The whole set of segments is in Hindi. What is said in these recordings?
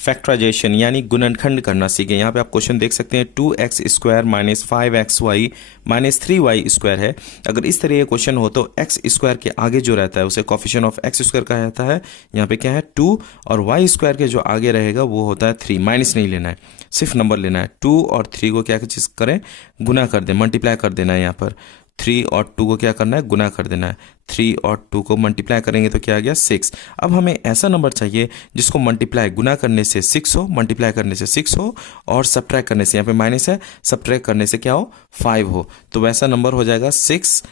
फैक्टराइजेशन यानी गुणनखंड करना सीखें। यहाँ पे आप क्वेश्चन देख सकते हैं 2x² minus 5xy minus 3y square है। अगर इस तरह ये क्वेश्चन हो तो x स्क्वायर के आगे जो रहता है उसे कोफिशिएंट ऑफ x स्क्वायर कहा जाता है। यहाँ पे क्या है 2, और y स्क्वायर के जो आगे रहेगा वो होता है 3। माइनस नहीं लेना है, सिर्फ नंबर लेना है। 2 और 3 को क्या चीज़ करें, गुना कर दें, मल्टीप्लाई कर देना है। यहाँ पर 3 और 2 को क्या करना है, गुना कर देना है। 3 और 2 को मल्टीप्लाई करेंगे तो क्या आ गया 6। अब हमें ऐसा नंबर चाहिए जिसको मल्टीप्लाई गुना करने से 6 हो, मल्टीप्लाई करने से 6 हो, और सब्ट्रैक्ट करने से, यहाँ पे माइनस है, सब्ट्रैक्ट करने से क्या हो 5 हो। तो वैसा नंबर हो जाएगा 6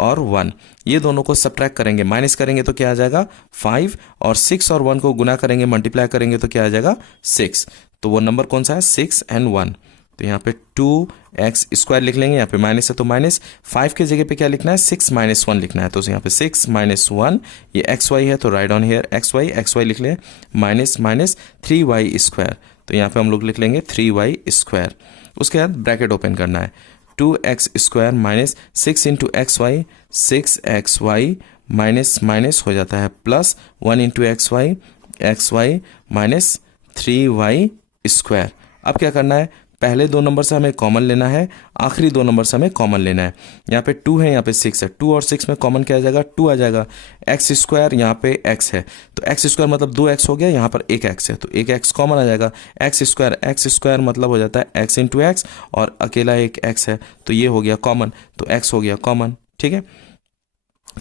और 1। ये दोनों को सब्ट्रैक्ट करेंगे, माइनस करेंगे तो क्या आ जाएगा 5, और 6 और 1 को गुना करेंगे, मल्टीप्लाई करेंगे तो क्या आ जाएगा 6। तो वो नंबर कौन सा है 6 and 1। तो यहाँ पे 2x² लिख लेंगे, यहाँ पे माइनस है तो माइनस, 5 के जगह पे क्या लिखना है 6 माइनस 1 लिखना है। तो यहाँ पे 6 माइनस 1, ये xy है तो राइट ऑन हेयर xy लिख लें, माइनस माइनस 3y²। तो यहाँ पे हम लोग लिख लेंगे 3y²। उसके बाद ब्रैकेट ओपन करना है, 2x² minus 6 into xy, 6xy minus minus हो जाता है plus 1 into xy minus 3y²। अब क्या करना है, पहले दो नंबर से हमें कॉमन लेना है, आखिरी दो नंबर से हमें कॉमन लेना है। यहाँ पे 2 है, यहाँ पे 6 है, 2 और 6 में कॉमन क्या आ जाएगा 2 आ जाएगा। x², यहाँ पे x है तो x² मतलब 2x हो गया, यहाँ पर एक x है तो एक x कॉमन आ जाएगा। x² मतलब हो जाता है x इंटू एक्स, और अकेला एक x है तो ये हो गया कॉमन, तो x हो गया कॉमन। ठीक है,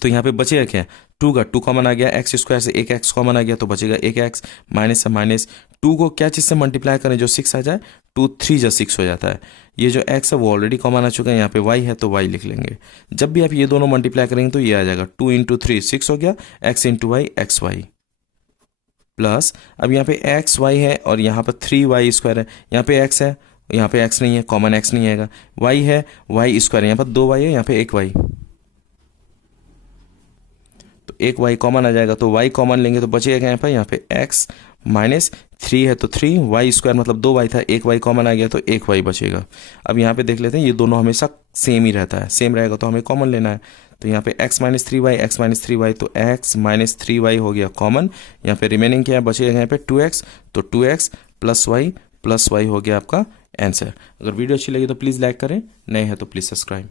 तो यहाँ पे बचेगा क्या, 2 का 2 कॉमन आ गया, x² से एक x कॉमन आ गया तो बचेगा एक x, माइनस से माइनस 2 को क्या चीज़ से मल्टीप्लाई करें जो 6 आ जाए, 2 3 जा 6 हो जाता है। ये जो x है वो ऑलरेडी कॉमन आ चुका है, यहाँ पे y है तो y लिख लेंगे। जब भी आप ये दोनों मल्टीप्लाई करेंगे तो ये आ जाएगा 2 इंटू 3 6 हो गया, x into y xy plus, अब यहाँ पे xy है और यहाँ पर 3y² है, यहाँ पे x है, यहाँ पे x नहीं है, कॉमन x नहीं आएगा, y है y² है, यहाँ पर 2y है, यहाँ पे एक y, तो एक y कॉमन आ जाएगा तो y कॉमन लेंगे तो बचेगा यहाँ पे x माइनस 3 है तो 3y² मतलब 2y था, एक y कॉमन आ गया तो एक y बचेगा। अब यहाँ पे देख लेते हैं ये दोनों हमेशा सेम ही रहता है, सेम रहेगा तो हमें कॉमन लेना है। तो यहाँ पे x माइनस 3y तो x माइनस 3y हो गया कॉमन। यहाँ पे रिमेनिंग क्या है, बचेगा यहाँ पे 2x, तो 2x प्लस y हो गया आपका आंसर। अगर वीडियो अच्छी लगी तो प्लीज़ लाइक करें, नए हैं तो प्लीज़ सब्सक्राइब।